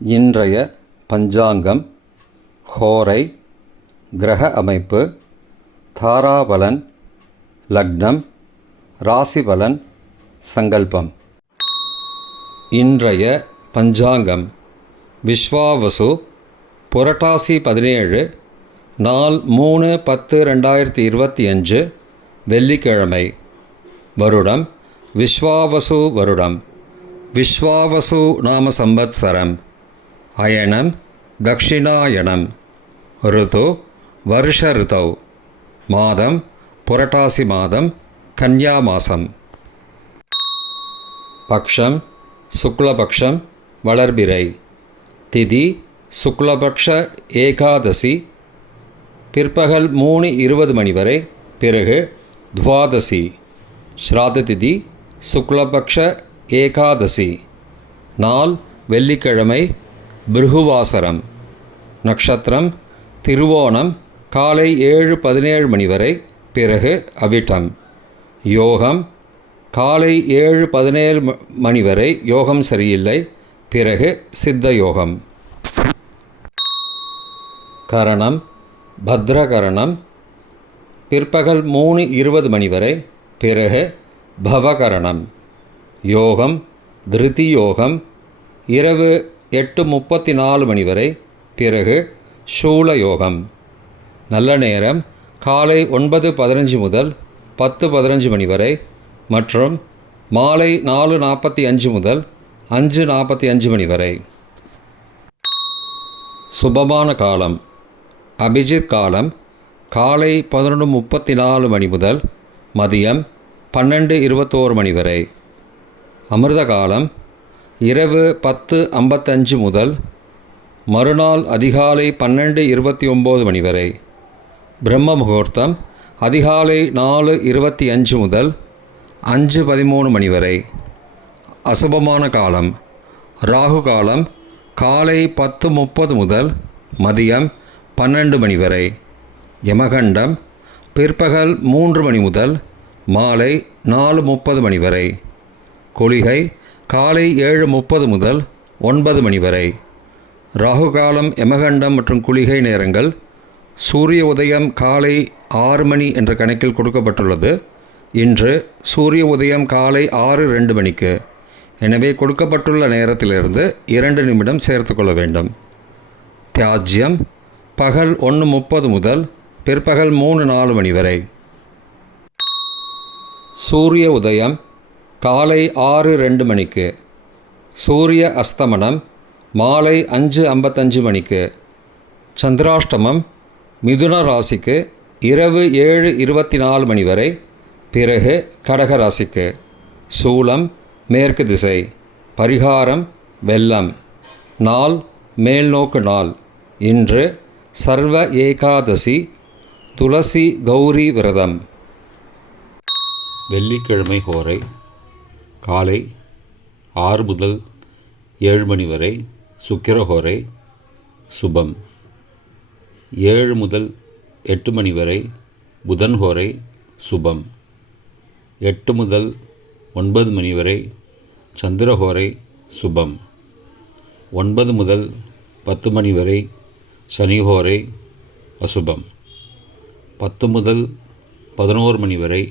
இன்றைய பஞ்சாங்கம், ஹோரை, கிரக அமைப்பு, தாராபலன், லக்னம், ராசிபலன், சங்கல்பம். இன்றைய பஞ்சாங்கம் விஸ்வாவசு, புரட்டாசி 17, நாள் 3/10/2025, வெள்ளிக்கிழமை. வருடம் விஸ்வாவசு வருடம். விஸ்வாவசு நாம சம்பத்சரம். அயனம் தக்ஷிணாயனம். ருது வருஷ ருதௌ. மாதம் புரட்டாசி மாதம், கன்யா மாசம். பக்ஷம் சுக்லபக்ஷம், வளர்பிறை. திதி சுக்லபக்ஷ ஏகாதசி, பிற்பகல் 3:20 மணி வரை, பிறகு துவாதசி. ஸ்ராத்த திதி சுக்லபக்ஷ ஏகாதசி. நாள் வெள்ளிக்கிழமை, பிருகுவாசரம். நட்சத்திரம் திருவோணம், காலை 7:17 மணி வரை, பிறகு அவிட்டம். யோகம் காலை 7:17 மணி வரை யோகம் சரியில்லை, பிறகு சித்த யோகம். கரணம் பத்ரகரணம், பிற்பகல் 3:20 மணி வரை, பிறகு பவகரணம். யோகம் திருதி யோகம், இரவு 8:34 மணி வரை, பிறகு சூல யோகம். நல்ல நேரம் காலை 9:15 முதல் 10:15 மணி வரை மற்றும் மாலை 4:45 முதல் 5:45 மணி வரை. சுபமான காலம் அபிஜித் காலம் காலை 11:34 மணி முதல் மதியம் 12:21 மணி வரை. அமிர்த காலம் இரவு 10:55 முதல் மறுநாள் அதிகாலை 12:29 மணி வரை. பிரம்ம முகூர்த்தம் அதிகாலை 4:25 முதல் 5:13 மணி வரை. அசுபமான காலம் ராகு காலம் காலை 10:30 முதல் மதியம் 12 மணி வரை. யமகண்டம் பிற்பகல் 3 மணி முதல் மாலை 4:30 மணி வரை. குளிகை காலை 7:30 முதல் 9 மணி வரை. ராகு காலம், யமகண்டம் மற்றும் குளிகை நேரங்கள் சூரிய உதயம் காலை 6 மணி என்ற கணக்கில் கொடுக்கப்பட்டுள்ளது. இன்று சூரிய உதயம் காலை 6:02 மணிக்கு. எனவே கொடுக்கப்பட்டுள்ள நேரத்திலிருந்து 2 நிமிடம் சேர்த்து கொள்ள வேண்டும். தியாஜ்யம் பகல் 1:30 முதல் பிற்பகல் 3:04 மணி வரை. சூரிய உதயம் காலை 6:02 மணிக்கு. சூரிய அஸ்தமனம் மாலை 5:55 மணிக்கு. சந்திராஷ்டமம் மிதுன ராசிக்கு இரவு 7:24 மணி வரை, பிறகு கடக ராசிக்கு. சூலம் மேற்கு திசை. பரிகாரம் வெல்லம். நாள் மேல்நோக்கு நாள். இன்று சர்வ ஏகாதசி, துளசி கௌரி விரதம். வெள்ளிக்கிழமை ஹோரை காலை 6 முதல் 7 மணி வரை, சுக்கிரஹோரை சுபம். 7 முதல் 8 மணி வரை, புதன்ஹோரை சுபம். 8 முதல் 9 மணி வரை, சந்திரஹோரை சுபம். 9 முதல் 10 மணி வரை, சனிஹோரை அசுபம். 10 முதல் 11 மணி வரை,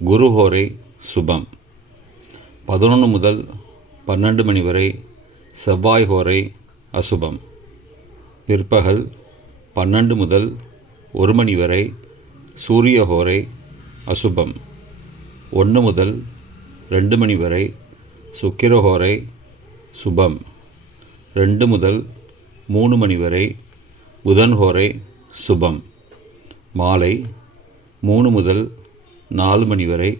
குருஹோரை சுபம். 11 முதல் 12 மணி வரை, செவ்வாய் ஹோரை அசுபம். பிற்பகல் 12 முதல் 1 மணி வரை, சூரிய ஹோரை அசுபம். 1 முதல் 2 மணி வரை, சுக்கிரஹோரை சுபம். 2 முதல் 3 மணி வரை, புதன்ஹோரை சுபம். மாலை 3 முதல் 4 மணி வரை,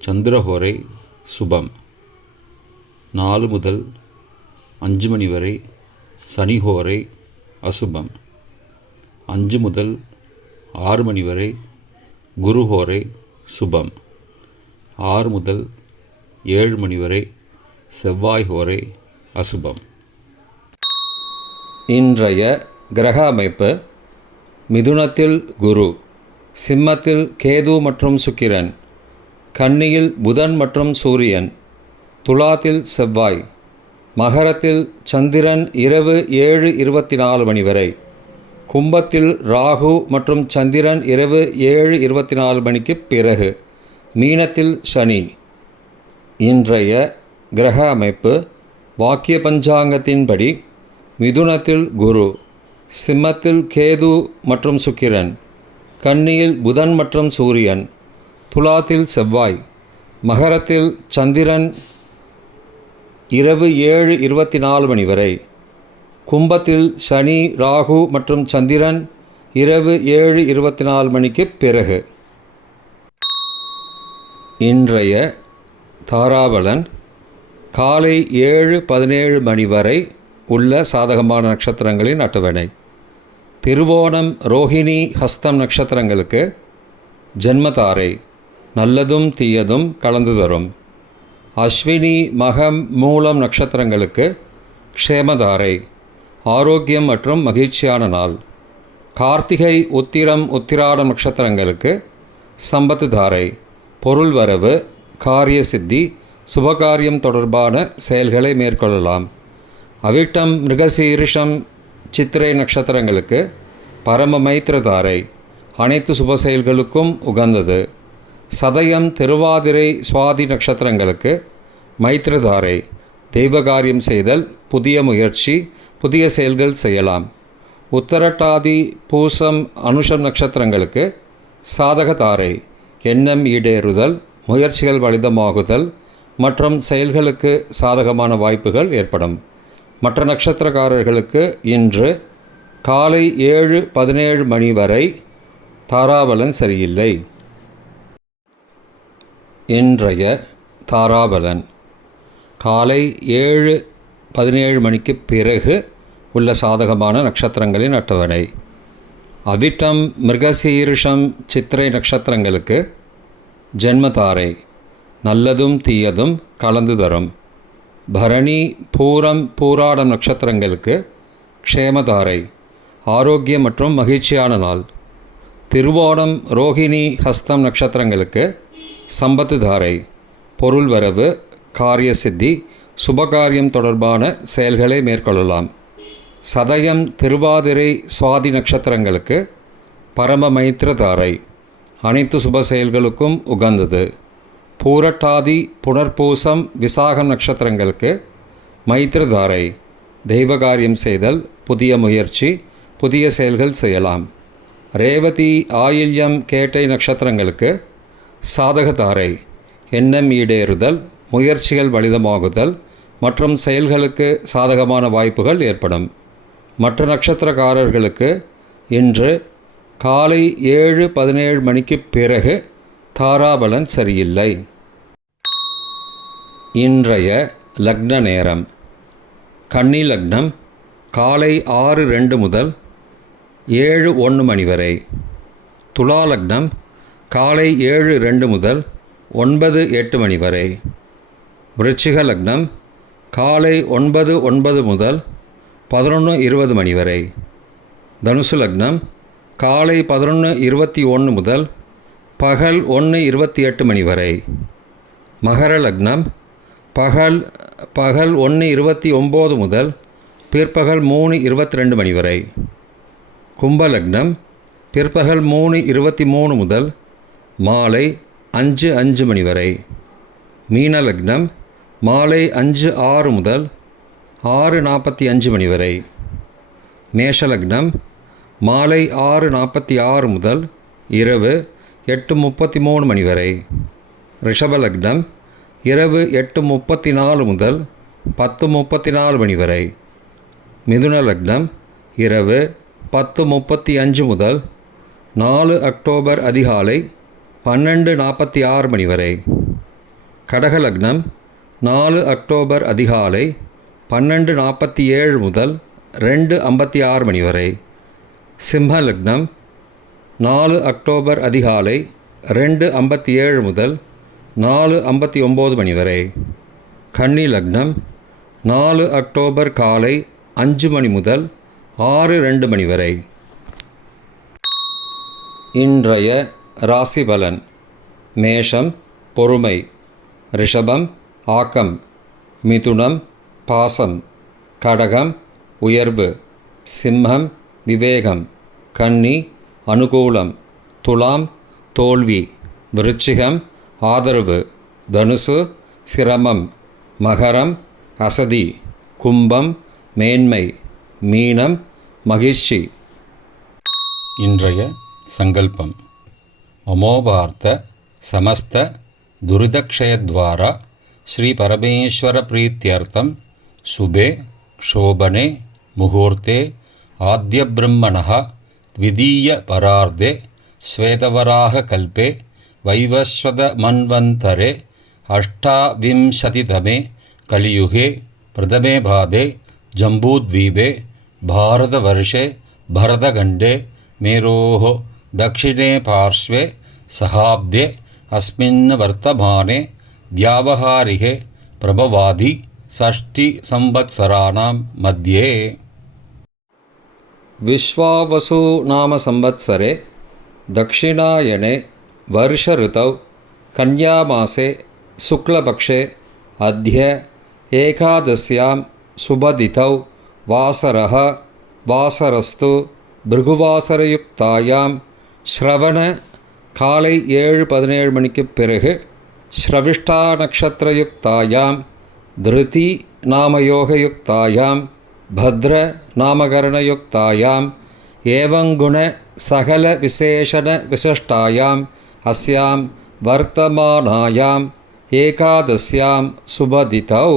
சந்திரஹோரை சுபம். 4 முதல் 5 மணி வரை, சனிஹோரை அசுபம். 5 முதல் 6 மணி வரை, குருஹோரை சுபம். 6 முதல் 7 மணி வரை, செவ்வாய் ஹோரை அசுபம். இன்றைய கிரக அமைப்பு: மிதுனத்தில் குரு, சிம்மத்தில் கேது மற்றும் சுக்கிரன், கன்னியில் புதன் மற்றும் சூரியன், துலாத்தில் செவ்வாய், மகரத்தில் சந்திரன் இரவு 7:24 வரை. கும்பத்தில் ராகு மற்றும் சந்திரன் இரவு 7:24 பிறகு. மீனத்தில் சனி. இன்றைய கிரக அமைப்பு வாக்கிய பஞ்சாங்கத்தின்படி மிதுனத்தில் குரு, சிம்மத்தில் கேது மற்றும் சுக்கிரன், கன்னியில் புதன் மற்றும் சூரியன், துலாத்தில் செவ்வாய், மகரத்தில் சந்திரன் இரவு 7:24 வரை, கும்பத்தில் சனி, ராகு மற்றும் சந்திரன் இரவு 7:24 பிறகு. இன்றைய தாராபலன் காலை 7:17 வரை உள்ள சாதகமான நட்சத்திரங்களின் அட்டவணை. திருவோணம், ரோஹிணி, ஹஸ்தம் நட்சத்திரங்களுக்கு ஜென்மதாரை, நல்லதும் தீயதும் கலந்து தரும். அஸ்வினி, மகம், மூலம் நட்சத்திரங்களுக்கு க்ஷேமதாரை, ஆரோக்கியம் மற்றும் மகிழ்ச்சியான நாள். கார்த்திகை, உத்திரம், உத்திராடம் நட்சத்திரங்களுக்கு சம்பத்து தாரை, பொருள் வரவு, காரிய சித்தி, சுபகாரியம் தொடர்பான செயல்களை மேற்கொள்ளலாம். அவிட்டம், மிருகசீரிஷம், சித்திரை நட்சத்திரங்களுக்கு பரம மைத்திரதாரை, அனைத்து சுப செயல்களுக்கும் உகந்தது. சதயம், திருவாதிரை, சுவாதி நட்சத்திரங்களுக்கு மைத்திரதாரை, தெய்வகாரியம் செய்தல், புதிய முயற்சி, புதிய செயல்கள் செய்யலாம். உத்தரட்டாதி, பூசம், அனுஷம் நட்சத்திரங்களுக்கு சாதகதாரை, எண்ணம் ஈடேறுதல், முயற்சிகள் பலிதமாகுதல் மற்றும் செயல்களுக்கு சாதகமான வாய்ப்புகள் ஏற்படும். மற்ற நட்சத்திரக்காரர்களுக்கு இன்று காலை 7:17 வரை தாராபலன் சரியில்லை. இன்றைய தாராபலன் காலை 7:17 பிறகு உள்ள சாதகமான நட்சத்திரங்களின் அட்டவணை. அவிட்டம், மிருகசீரிஷம், சித்திரை நட்சத்திரங்களுக்கு ஜென்மதாரை, நல்லதும் தீயதும் கலந்து தரும். பரணி, பூரம், பூராடம் நட்சத்திரங்களுக்கு க்ஷேமதாரை, ஆரோக்கியம் மற்றும் மகிழ்ச்சியான நாள். திருவோணம், ரோஹிணி, ஹஸ்தம் நட்சத்திரங்களுக்கு சம்பத்து தாரை, பொருள் வரவு, காரிய சித்தி, சுபகாரியம் தொடர்பான செயல்களை மேற்கொள்ளலாம். சதயம், திருவாதிரை, சுவாதி நட்சத்திரங்களுக்கு பரம மைத்திரதாரை, அனைத்து சுப செயல்களுக்கும் உகந்தது. பூரட்டாதி, புனர்பூசம், விசாகம் நட்சத்திரங்களுக்கு மைத்திரதாரை, தெய்வகாரியம் செய்தல், புதிய முயற்சி, புதிய செயல்கள் செய்யலாம். ரேவதி, ஆயில்யம், கேட்டை நட்சத்திரங்களுக்கு சாதகதாரை, எண்ணம் ஈடேறுதல், முயற்சிகள் பலிதமாகுதல் மற்றும் செயல்களுக்கு சாதகமான வாய்ப்புகள் ஏற்படும். மற்ற நட்சத்திரக்காரர்களுக்கு இன்று காலை 7:17 பிறகு தாராபலன் சரியில்லை. இன்றைய லக்ன நேரம். கன்னி லக்னம் காலை 6:02 முதல் 7:01 வரை. துலா லக்னம் காலை 7:02 முதல் 9:08 வரை. விருச்சிக லக்னம் காலை 9:09 முதல் 11:20 வரை. தனுசு லக்னம் காலை 11:21 முதல் பகல் 1:28 வரை. மகர லக்னம் பகல் 1:29 முதல் பிற்பகல் 3:22 வரை. கும்ப லக்னம் பிற்பகல் 3:23 முதல் மாலை 5:05 வரை. மீன லக்னம் மாலை 5:06 முதல் 6:45 வரை. மேஷ லக்னம் மாலை 6:46 முதல் இரவு 8:33 வரை. ரிஷப லக்னம் இரவு 8:34 முதல் 10:34 வரை. மிதுன லக்னம் இரவு 10:35 முதல் 4 அக்டோபர் அதிகாலை 12:46 வரை. கடக லக்னம் 4 அக்டோபர் அதிகாலை 12:47 முதல் 2:56 வரை. சிம்ம லக்னம் 4 அக்டோபர் அதிகாலை 2:57 முதல் 4:59 வரை. கன்னி லக்னம் 4 அக்டோபர் காலை 5 முதல் 6:02 வரை. இன்றைய ராசி பலன். மேஷம் பொறுமை, ரிஷபம் ஆக்கம், மிதுனம் பாசம். கடகம் உயர்வு. சிம்மம் விவேகம். கன்னி அனுகூலம். துலாம் தோல்வி. விருச்சிகம் ஆதரவு. தனுசு சிரமம். மகரம் அசதி. கும்பம் மேன்மை. மீனம் மகிழ்ச்சி. இன்றைய சங்கல்பம். மமோபார்த்த சமஸ்த துரிதக்ஷயத்வாரா ஸ்ரீ பரமேஸ்வர பிரீத்தியர்த்தம் சுபே க்ஷோபனே முகூர்த்தே ஆத்யபிரம்மணः த்விதீய பரார்த்தே ஸ்வேதவராக கல்பே வைவஸ்வத மன்வந்தரே அஷ்டாவிம்சதிதமே கலியுகே பிரதமே பாதே ஜம்பூத்வீபே பாரதவர்ஷே பரதகண்டே மேரோः दक्षिणे पार्श्वे सहाब्दे अस्मिन् वर्तमाने व्यावहारिके प्रभवादि षष्टिसंवत्सराणां मध्ये विश्वावसु नाम संवत्सरे दक्षिणायने वर्षऋतौ कन्यामासे शुक्लपक्षे अद्य एकादश्यां शुभतिथौ वासरः वासरस्तु பிருகுவாசரயுக்தாயாம் ஸ்ரவண காலை 7:17 மணிக்குப் பிறகு ஸ்ரவிஷ்டா நக்ஷத்திரயுக்தாயாம் திருதி நாமயோகயுக்தாயாம் பத்ர நாமகரணயுக்தாயாம் ஏவங்குண சகல விசேஷண விசிஷ்டாயாம் அஸ்யாம் வர்த்தமானாயாம் ஏகாதஸ்யாம் சுபதிதௌ